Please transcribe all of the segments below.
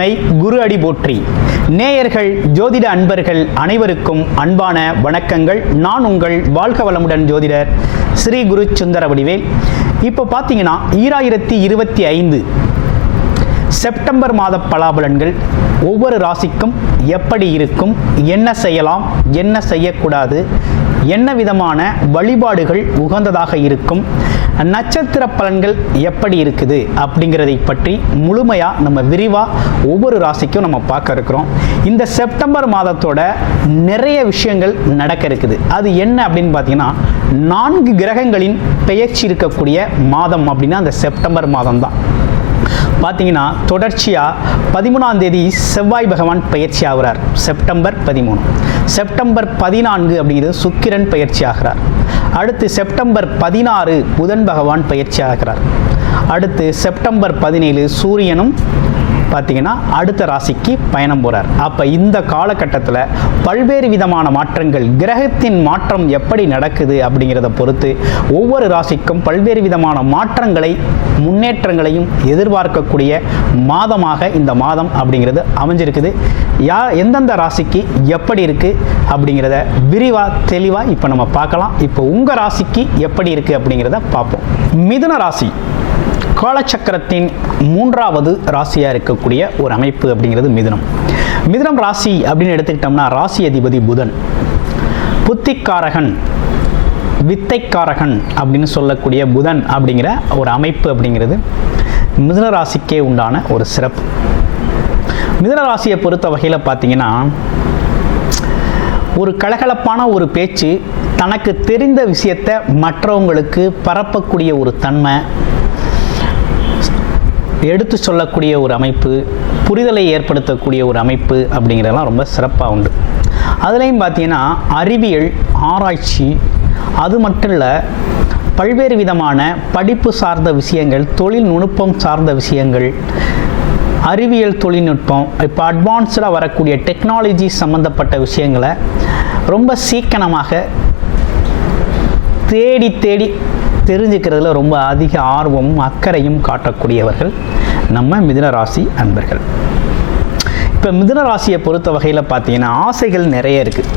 துணை, குரு அடி போற்றி. நேயர்கள், ஜோதிட அன்பர்கள் அனைவருக்கும் அன்பான வணக்கங்கள். நான் உங்கள் வாழ்க வளமுடன் ஜோதிடர் ஸ்ரீ குரு சுந்தர வடிவேல். இப்போ பார்த்தீங்கன்னா 2025 செப்டம்பர் மாத பலாபலன்கள் ஒவ்வொரு ராசிக்கும் எப்படி இருக்கும், என்ன செய்யலாம், என்ன செய்யக்கூடாது, என்ன விதமான வழிபாடுகள் உகந்ததாக இருக்கும், நட்சத்திர பலன்கள் எப்படி இருக்குது அப்படிங்கிறதை பற்றி முழுமையாக நம்ம விரிவாக ஒவ்வொரு ராசிக்கும் நம்ம பார்க்க இருக்கிறோம். இந்த செப்டம்பர் மாதத்தோட நிறைய விஷயங்கள் நடக்க இருக்குது. அது என்ன அப்படின்னு பார்த்தீங்கன்னா, 4 கிரகங்களின் பெயர்ச்சி இருக்கக்கூடிய மாதம் அப்படின்னா அந்த செப்டம்பர் மாதம் தான். பார்த்தீங்கன்னா தொடர்ச்சியாக 13ஆம் தேதி செவ்வாய் பகவான் பயிற்சி ஆகிறார், செப்டம்பர் 13. செப்டம்பர் 14 அப்படிங்கிறது சுக்கிரன் பயிற்சி ஆகிறார். அடுத்து செப்டம்பர் 16 புதன் பகவான் பயிற்சி ஆகிறார். அடுத்து செப்டம்பர் 17 சூரியனும் பார்த்தீங்கன்னா அடுத்த ராசிக்கு பயணம் போகிறார். அப்போ இந்த காலகட்டத்தில் பல்வேறு விதமான மாற்றங்கள், கிரகத்தின் மாற்றம் எப்படி நடக்குது அப்படிங்கிறத பொறுத்து ஒவ்வொரு ராசிக்கும் பல்வேறு விதமான மாற்றங்களை, முன்னேற்றங்களையும் எதிர்பார்க்கக்கூடிய மாதமாக இந்த மாதம் அப்படிங்கிறது அமைஞ்சிருக்குது. எந்தெந்த ராசிக்கு எப்படி இருக்குது அப்படிங்கிறத விரிவாக தெளிவாக இப்போ நம்ம பார்க்கலாம். இப்போ உங்கள் ராசிக்கு எப்படி இருக்குது அப்படிங்கிறத பார்ப்போம். மிதுன ராசி காலச்சக்கரத்தின் 3வது ராசியாக இருக்கக்கூடிய ஒரு அமைப்பு அப்படிங்கிறது மிதுனம். மிதுனம் ராசி அப்படின்னு எடுத்துக்கிட்டோம்னா ராசி அதிபதி புதன், புத்திக்காரகன், வித்தைக்காரகன் அப்படின்னு சொல்லக்கூடிய புதன் அப்படிங்கிற ஒரு அமைப்பு அப்படிங்கிறது மிதுன ராசிக்கே உண்டான ஒரு சிறப்பு. மிதுன ராசியை பொறுத்த வகையில் பார்த்தீங்கன்னா, ஒரு கலகலப்பான ஒரு பேச்சு, தனக்கு தெரிந்த விஷயத்தை மற்றவங்களுக்கு பரப்பக்கூடிய ஒரு தன்மை, எடுத்து சொல்லக்கூடிய ஒரு அமைப்பு, புரிதலை ஏற்படுத்தக்கூடிய ஒரு அமைப்பு அப்படிங்கிறதெல்லாம் ரொம்ப சிறப்பாக உண்டு. அதுலேயும் பார்த்தீங்கன்னா அறிவியல், ஆராய்ச்சி, அது மட்டும் இல்லை பல்வேறு விதமான படிப்பு சார்ந்த விஷயங்கள், தொழில்நுட்பம் சார்ந்த விஷயங்கள், அறிவியல் தொழில்நுட்பம், இப்போ அட்வான்ஸ்டாக வரக்கூடிய டெக்னாலஜி சம்மந்தப்பட்ட விஷயங்களை ரொம்ப சீக்கிரமாக தேடி தெரிஞ்சுக்கிறதுல ரொம்ப அதிக ஆர்வமும் அக்கறையும் காட்டக்கூடியவர்கள் நம்ம மிதுன ராசி அன்பர்கள். இப்போ மிதுன ராசியை பொறுத்த வகையில் பார்த்தீங்கன்னா ஆசைகள் நிறைய இருக்குது.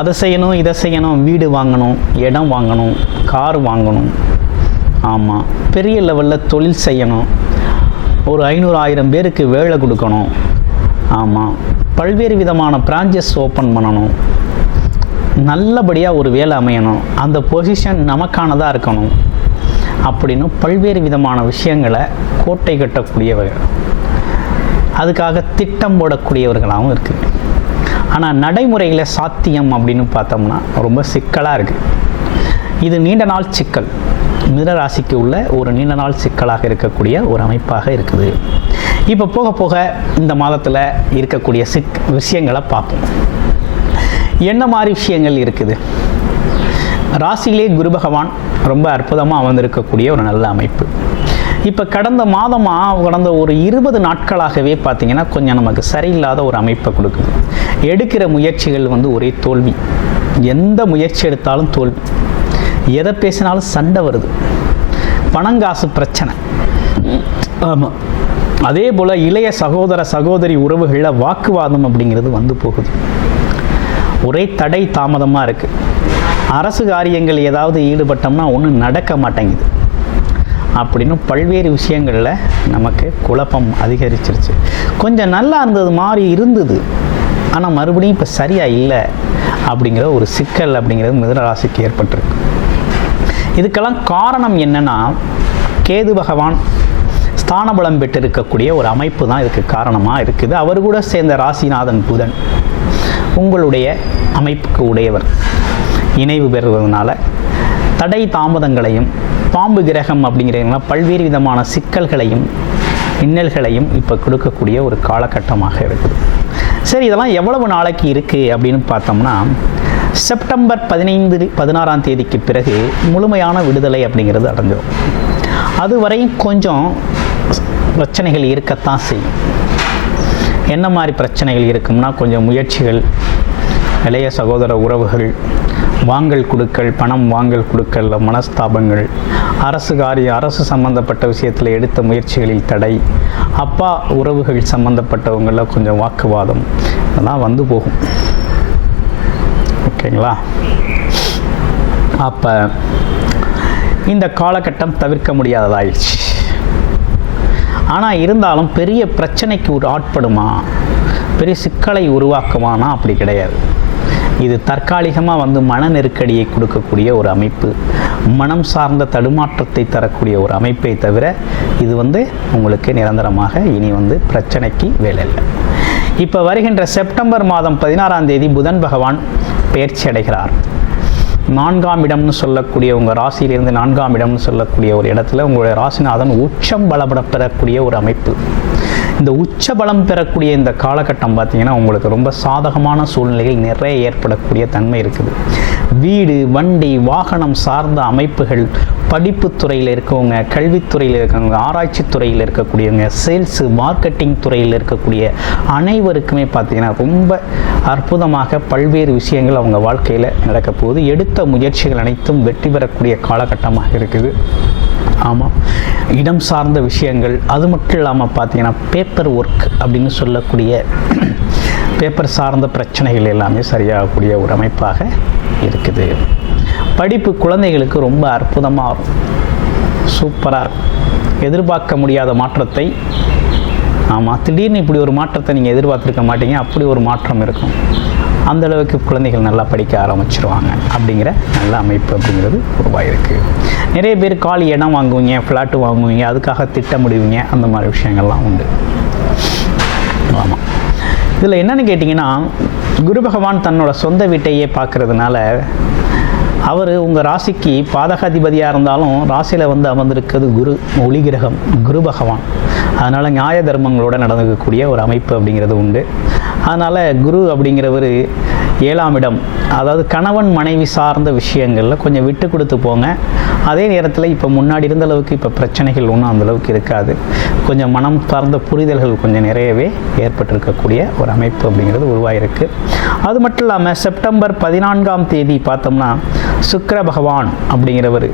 அதை செய்யணும், இதை செய்யணும், வீடு வாங்கணும், இடம் வாங்கணும், கார் வாங்கணும், ஆமாம் பெரிய லெவலில் தொழில் செய்யணும், ஒரு 500-1000 பேருக்கு வேலை கொடுக்கணும், ஆமாம் பல்வேறு விதமான பிரான்ச்சஸ் ஓப்பன் பண்ணணும், நல்லபடியாக ஒரு வேலை அமையணும், அந்த பொசிஷன் நமக்கானதாக இருக்கணும் அப்படின்னு பல்வேறு விதமான விஷயங்களை கோட்டை கட்டக்கூடியவர்கள், அதுக்காக திட்டம் போடக்கூடியவர்களாகவும் இருக்குது. ஆனால் நடைமுறையில் சாத்தியம் அப்படின்னு பார்த்தோம்னா ரொம்ப சிக்கலாக இருக்குது. இது நீண்ட நாள் சிக்கல், மிதுன ராசிக்கு உள்ள ஒரு நீண்ட நாள் சிக்கலாக இருக்கக்கூடிய ஒரு அமைப்பாக இருக்குது. இப்போ போக போக இந்த மாதத்தில் இருக்கக்கூடிய விஷயங்களை பார்ப்போம். என்ன மாதிரி விஷயங்கள் இருக்குது? ராசியிலே குரு பகவான் ரொம்ப அற்புதமாக அமர்ந்திருக்கக்கூடிய ஒரு நல்ல அமைப்பு. இப்போ கடந்த ஒரு 20 நாட்களாகவே பார்த்தீங்கன்னா கொஞ்சம் நமக்கு சரியில்லாத ஒரு அமைப்பை கொடுக்குது. எடுக்கிற முயற்சிகள் ஒரே தோல்வி, எந்த முயற்சி எடுத்தாலும் தோல்வி, எதை பேசினாலும் சண்டை வருது, பணங்காசு பிரச்சனை. ஆமாம், அதே போல் இளைய சகோதர சகோதரி உறவுகளில் வாக்குவாதம் அப்படிங்கிறது போகுது. ஒரே தடை தாமதமாக இருக்குது. அரசு காரியங்கள் ஏதாவது ஈடுபட்டோம்னா ஒன்றும் நடக்க மாட்டேங்குது அப்படின்னு பல்வேறு விஷயங்களில் நமக்கு குழப்பம் அதிகரிச்சிருச்சு. கொஞ்சம் நல்லா இருந்தது மாதிரி இருந்தது, ஆனால் மறுபடியும் இப்போ சரியாக இல்லை அப்படிங்கிற ஒரு சிக்கல் அப்படிங்கிறது மிதுன ராசிக்கு ஏற்பட்டிருக்கு. இதுக்கெல்லாம் காரணம் என்னென்னா, கேது பகவான் ஸ்தானபலம் பெற்று இருக்கக்கூடிய ஒரு அமைப்பு தான் இதுக்கு காரணமாக இருக்குது. அவர் கூட சேர்ந்த ராசிநாதன் புதன் உங்களுடைய அமைப்புக்கு உடையவர் இணைவு பெறுவதனால தடை தாமதங்களையும், பாம்பு கிரகம் அப்படிங்கிறவங்கள பல்வேறு விதமான சிக்கல்களையும் இன்னல்களையும் இப்போ கொடுக்கக்கூடிய ஒரு காலகட்டமாக இருக்குது. சரி, இதெல்லாம் எவ்வளவு நாளைக்கு இருக்குது அப்படின்னு பார்த்தோம்னா, செப்டம்பர் 16ஆம் தேதிக்கு பிறகு முழுமையான விடுதலை அப்படிங்கிறது அடைஞ்சிடும். அதுவரையும் கொஞ்சம் பிரச்சனைகள் இருக்கத்தான் செய்யும். என்ன மாதிரி பிரச்சனைகள் இருக்கும்னா, கொஞ்சம் முயற்சிகள், இளைய சகோதர உறவுகள், வாங்கல் கொடுக்கல், பணம் வாங்கல் கொடுக்கல், மனஸ்தாபங்கள், அரசு சம்பந்தப்பட்ட விஷயத்தில் எடுத்த முயற்சிகளில் தடை, அப்பா உறவுகள் சம்பந்தப்பட்டவங்களில் கொஞ்சம் வாக்குவாதம், இதெல்லாம் வந்து போகும். ஓகேங்களா? அப்போ இந்த காலகட்டம் தவிர்க்க முடியாததாயிடுச்சு. ஆனால் இருந்தாலும் பெரிய பிரச்சனைக்கு ஆட்படுமா, பெரிய சிக்கலை உருவாக்குமானா அப்படி கிடையாது. இது தற்காலிகமாக வந்து மன நெருக்கடியை கொடுக்கக்கூடிய ஒரு அமைப்பு, மனம் சார்ந்த தடுமாற்றத்தை தரக்கூடிய ஒரு அமைப்பை தவிர இது வந்து உங்களுக்கு நிரந்தரமாக இனி வந்து பிரச்சனைக்கு வேலை இல்லை. இப்போ வருகின்ற செப்டம்பர் மாதம் 16ஆம் தேதி புதன் பகவான் பெயர்ச்சி அடைகிறார். 4ஆம் இடம்னு சொல்லக்கூடிய உங்கள் ராசியிலிருந்து 4ஆம் இடம்னு சொல்லக்கூடிய ஒரு இடத்துல உங்களுடைய ராசிநாதன் உச்சம் பலப்பட பெறக்கூடிய ஒரு அமைப்பு. இந்த உச்ச பலம் பெறக்கூடிய இந்த காலகட்டம் பார்த்திங்கன்னா உங்களுக்கு ரொம்ப சாதகமான சூழ்நிலைகள் நிறைய ஏற்படக்கூடிய தன்மை இருக்குது. வீடு, வண்டி, வாகனம் சார்ந்த அமைப்புகள், படிப்பு துறையில் இருக்கவங்க, கல்வித்துறையில் இருக்கவங்க, ஆராய்ச்சி துறையில் இருக்கக்கூடியவங்க, சேல்ஸு மார்க்கெட்டிங் துறையில் இருக்கக்கூடிய அனைவருக்குமே பார்த்திங்கன்னா ரொம்ப அற்புதமாக பல்வேறு விஷயங்கள் அவங்க வாழ்க்கையில் நடக்க போகுது. எடுத்த முயற்சிகள் அனைத்தும் வெற்றி பெறக்கூடிய காலகட்டமாக இருக்குது. ஆமாம், இடம் சார்ந்த விஷயங்கள், அது மட்டும் இல்லாமல் பார்த்தீங்கன்னா பேப்பர் ஒர்க் அப்படின்னு சொல்லக்கூடிய பேப்பர் சார்ந்த பிரச்சனைகள் எல்லாமே சரியாகக்கூடிய ஒரு அமைப்பாக இருக்குது. படிப்பு குழந்தைகளுக்கு ரொம்ப அற்புதமாக இருக்கும், சூப்பராக இருக்கும். எதிர்பார்க்க முடியாத மாற்றத்தை, ஆமாம், திடீர்னு இப்படி ஒரு மாற்றத்தை நீங்கள் எதிர்பார்த்துருக்க மாட்டீங்க, அப்படி ஒரு மாற்றம் இருக்கும். அந்தளவுக்கு குழந்தைகள் நல்லா படிக்க ஆரம்பிச்சிருவாங்க அப்படிங்கிற நல்ல அமைப்பு அப்படிங்கிறது உருவாகிருக்கு. நிறைய பேர் காலி இடம் வாங்குவீங்க, ஃப்ளாட்டு வாங்குவீங்க, அதுக்காக திட்டமிடுவீங்க, அந்த மாதிரி விஷயங்கள்லாம் உண்டு. ஆமாம், இதில் என்னென்னு கேட்டிங்கன்னா, குரு பகவான் தன்னோட சொந்த வீட்டையே பார்க்கறதுனால அவர் உங்கள் ராசிக்கு பாதகாதிபதியாக இருந்தாலும் ராசியில் வந்து அமர்ந்திருக்கிறது குரு, ஒளி கிரகம் குரு பகவான். அதனால் நியாய தர்மங்களோடு நடந்துக்கக்கூடிய ஒரு அமைப்பு அப்படிங்கிறது உண்டு. அதனால் குரு அப்படிங்கிறவர் 7ஆம் இடம், அதாவது கணவன் மனைவி சார்ந்த விஷயங்களில் கொஞ்சம் விட்டு கொடுத்து போங்க. அதே நேரத்தில் இப்போ முன்னாடி இருந்த அளவுக்கு இப்போ பிரச்சனைகள் ஒன்றும் அந்தளவுக்கு இருக்காது. கொஞ்சம் மனம் சார்ந்த புரிதல்கள் கொஞ்சம் நிறையவே ஏற்பட்டிருக்கக்கூடிய ஒரு அமைப்பு அப்படிங்கிறது உருவாகிருக்கு. அது மட்டும் இல்லாமல் செப்டம்பர் 14ஆம் தேதி பார்த்தோம்னா சுக்கிர பகவான் அப்படிங்கிறவர்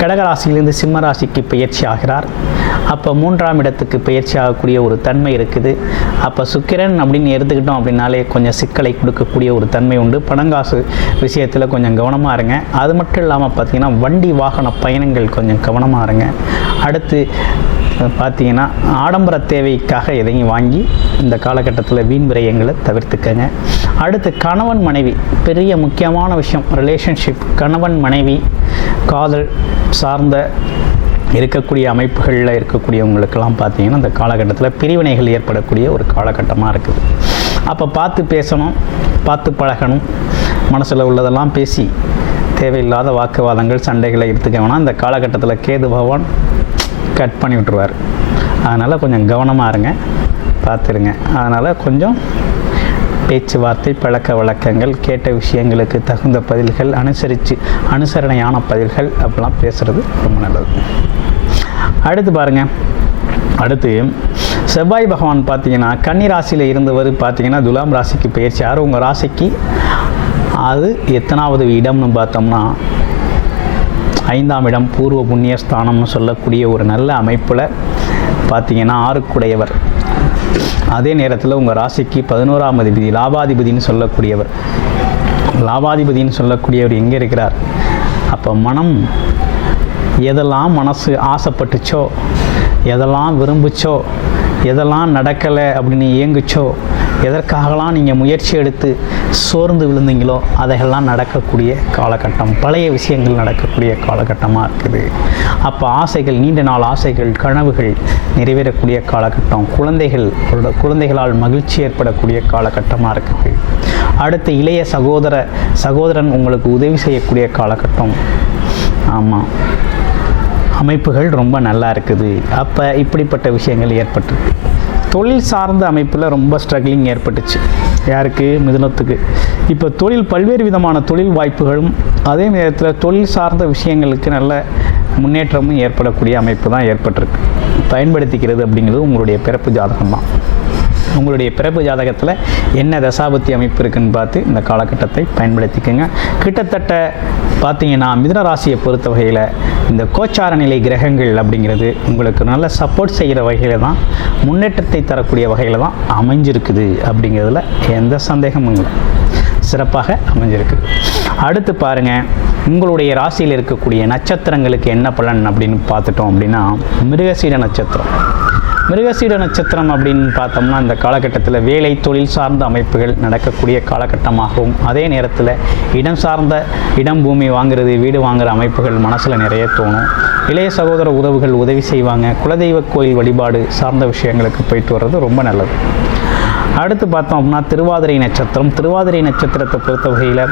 கடகராசியிலிருந்து சிம்ம ராசிக்கு பயிற்சி ஆகிறார். அப்போ 3ஆம் இடத்துக்கு பயிற்சி ஆகக்கூடிய ஒரு தன்மை இருக்குது. அப்போ சுக்கிரன் அப்படின்னு எடுத்துக்கிட்டோம் அப்படின்னாலே கொஞ்சம் சிக்கலை கொடுக்கக்கூடிய ஒரு தன்மை உண்டு. பணங்காசு விஷயத்தில் கொஞ்சம் கவனமாக இருங்க. அது மட்டும் இல்லாமல் பார்த்தீங்கன்னா வண்டி வாகன பயணங்கள் கொஞ்சம் கவனமாக இருங்க. அடுத்து பார்த்தீங்கன்னா ஆடம்பர தேவைக்காக எதையும் வாங்கி இந்த காலகட்டத்தில் வீண் விரயங்களை தவிர்த்துக்கங்க. அடுத்து கணவன் மனைவி, பெரிய முக்கியமான விஷயம் ரிலேஷன்ஷிப், கணவன் மனைவி காதல் சார்ந்த இருக்கக்கூடிய அமைப்புகளில் இருக்கக்கூடியவங்களுக்கெல்லாம் பார்த்தீங்கன்னா இந்த காலகட்டத்தில் பிரிவினைகள் ஏற்படக்கூடிய ஒரு காலகட்டமாக இருக்குது. அப்போ பார்த்து பேசணும், பார்த்து பழகணும். மனசில் உள்ளதெல்லாம் பேசி தேவையில்லாத வாக்குவாதங்கள், சண்டைகளை எடுத்துக்க வேணாம். இந்த காலகட்டத்தில் கேது பகவான் கட் பண்ணி விட்டுருவார். அதனால் கொஞ்சம் கவனமாக இருங்க, பார்த்துருங்க. அதனால் கொஞ்சம் பேச்சுவார்த்தை, பழக்க வழக்கங்கள், கேட்ட விஷயங்களுக்கு தகுந்த பதில்கள், அனுசரணையான பதில்கள் அப்படிலாம் பேசுகிறது ரொம்ப நல்லது. அடுத்து பாருங்கள், அடுத்து செவ்வாய் பகவான் பார்த்தீங்கன்னா கன்னி ராசியில் இருந்தவர் பார்த்தீங்கன்னா துலாம் ராசிக்கு பயிற்சியார். உங்கள் ராசிக்கு அது எத்தனாவது இடம்னு பார்த்தோம்னா 5ஆம் இடம், பூர்வ புண்ணிய ஸ்தானம்னு சொல்லக்கூடிய ஒரு நல்ல அமைப்பில் பார்த்தீங்கன்னா 6க்குடையவர். அதே நேரத்தில் உங்கள் ராசிக்கு 11ஆம் அதிபதி, லாபாதிபதினு சொல்லக்கூடியவர். லாபாதிபதினு சொல்லக்கூடியவர் எங்கே இருக்கிறார்? அப்போ மனம் எதெல்லாம் மனசு ஆசைப்பட்டுச்சோ, எதெல்லாம் விரும்புச்சோ, எதெல்லாம் நடக்கலை அப்படின்னு ஏங்குச்சோ, எதற்காகலாம் நீங்கள் முயற்சி எடுத்து சோர்ந்து விழுந்தீங்களோ அதையெல்லாம் நடக்கக்கூடிய காலகட்டம், பழைய விஷயங்கள் நடக்கக்கூடிய காலகட்டமாக இருக்குது. அப்போ ஆசைகள், நீண்ட நாள் ஆசைகள், கனவுகள் நிறைவேறக்கூடிய காலகட்டம், குழந்தைகளால் மகிழ்ச்சி ஏற்படக்கூடிய காலகட்டமாக இருக்குது. அடுத்து இளைய சகோதரன் உங்களுக்கு உதவி செய்யக்கூடிய காலகட்டம். ஆமாம், அமைப்புகள் ரொம்ப நல்லா இருக்குது. அப்போ இப்படிப்பட்ட விஷயங்கள் ஏற்பட்டிருக்கு. தொழில் சார்ந்த அமைப்பில் ரொம்ப ஸ்ட்ரகிளிங் ஏற்பட்டுச்சு. யாருக்கு? மிதுனத்துக்கு. இப்போ பல்வேறு விதமான தொழில் வாய்ப்புகளும் அதே நேரத்தில் தொழில் சார்ந்த விஷயங்களுக்கு நல்ல முன்னேற்றமும் ஏற்படக்கூடிய அமைப்பு தான் ஏற்பட்டிருக்கு. பயன்படுத்திக்கிறது அப்படிங்கிறது உங்களுடைய பிறப்பு ஜாதகம் தான். உங்களுடைய பிறப்பு ஜாதகத்தில் என்ன தசாபுத்தி அமைப்பு இருக்குன்னு பார்த்து இந்த காலகட்டத்தை பயன்படுத்திக்கோங்க. கிட்டத்தட்ட பார்த்தீங்கன்னா மிதுன ராசியை பொறுத்த வகையில் இந்த கோச்சார நிலை கிரகங்கள் அப்படிங்கிறது உங்களுக்கு நல்ல சப்போர்ட் செய்கிற வகையில் தான், முன்னேற்றத்தை தரக்கூடிய வகையில் தான் அமைஞ்சிருக்குது அப்படிங்கிறதுல எந்த சந்தேகமும் இல்லை, சிறப்பாக அமைஞ்சிருக்குது. அடுத்து பாருங்கள், உங்களுடைய ராசியில் இருக்கக்கூடிய நட்சத்திரங்களுக்கு என்ன பலன் அப்படின்னு பார்த்துட்டோம் அப்படின்னா, மிருகசீட நட்சத்திரம். மிருகசீட நட்சத்திரம் அப்படின்னு பார்த்தோம்னா இந்த காலகட்டத்தில் வேலை தொழில் சார்ந்த அமைப்புகள் நடக்கக்கூடிய காலகட்டமாகவும், அதே நேரத்தில் இடம் பூமி வாங்குறது, வீடு வாங்குகிற அமைப்புகள் மனசில் நிறைய தோணும். இளைய சகோதர உறவுகள் உதவி செய்வாங்க. குலதெய்வ கோயில் வழிபாடு சார்ந்த விஷயங்களுக்கு போயிட்டு வர்றது ரொம்ப நல்லது. அடுத்து பார்த்தோம் அப்படின்னா திருவாதிரை நட்சத்திரம். திருவாதிரை நட்சத்திரத்தை பொறுத்த வகையில்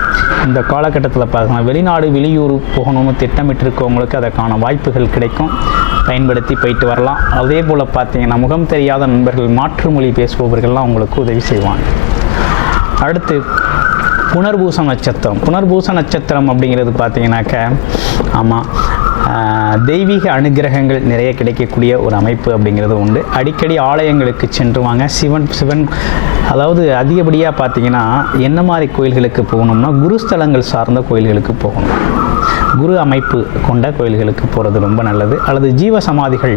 இந்த காலகட்டத்தில் பார்க்கலாம், வெளிநாடு வெளியூர் போகணும்னு திட்டமிட்டிருக்கவங்களுக்கு அதற்கான வாய்ப்புகள் கிடைக்கும், பயன்படுத்தி போயிட்டு வரலாம். அதே போல் பார்த்தீங்கன்னா முகம் தெரியாத நண்பர்கள், மாற்று மொழி பேசுபவர்கள்லாம் உங்களுக்கு உதவி செய்வாங்க. அடுத்து புனர்பூச நட்சத்திரம். புனர்பூச நட்சத்திரம் அப்படிங்கிறது பார்த்தீங்கன்னாக்க, ஆமாம், தெய்வீக அனுகிரகங்கள் நிறைய கிடைக்கக்கூடிய ஒரு அமைப்பு அப்படிங்கிறது உண்டு. அடிக்கடி ஆலயங்களுக்கு சென்று வாங்க. சிவன் அதாவது அதிகப்படியாக பார்த்தீங்கன்னா என்ன மாதிரி கோயில்களுக்கு போகணும்னா, குருஸ்தலங்கள் சார்ந்த கோயில்களுக்கு போகணும். குரு அமைப்பு கொண்ட கோயில்களுக்கு போகிறது ரொம்ப நல்லது. அல்லது ஜீவ சமாதிகள்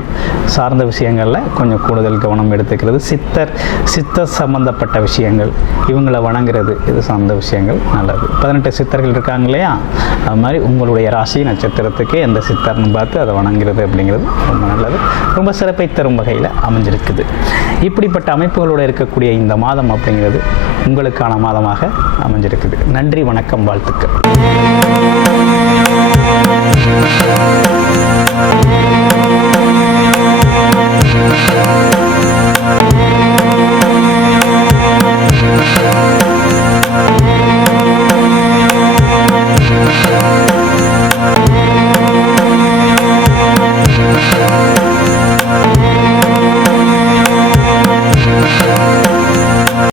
சார்ந்த விஷயங்களில் கொஞ்சம் கூடுதல் கவனம் எடுத்துக்கிறது. சித்தர் சம்பந்தப்பட்ட விஷயங்கள், இவங்களை வணங்குறது, இது சார்ந்த விஷயங்கள் நல்லது. 18 சித்தர்கள் இருக்காங்க இல்லையா, அது மாதிரி உங்களுடைய ராசி நட்சத்திரத்துக்கு எந்த சித்தர்னு பார்த்து அதை வணங்குறது அப்படிங்கிறது ரொம்ப நல்லது, ரொம்ப சிறப்பை தரும் வகையில் அமைஞ்சிருக்குது. இப்படிப்பட்ட அமைப்புகளோடு இருக்கக்கூடிய இந்த மாதம் அப்படிங்கிறது உங்களுக்கான மாதமாக அமைஞ்சிருக்குது. நன்றி, வணக்கம், வாழ்த்துக்கள்.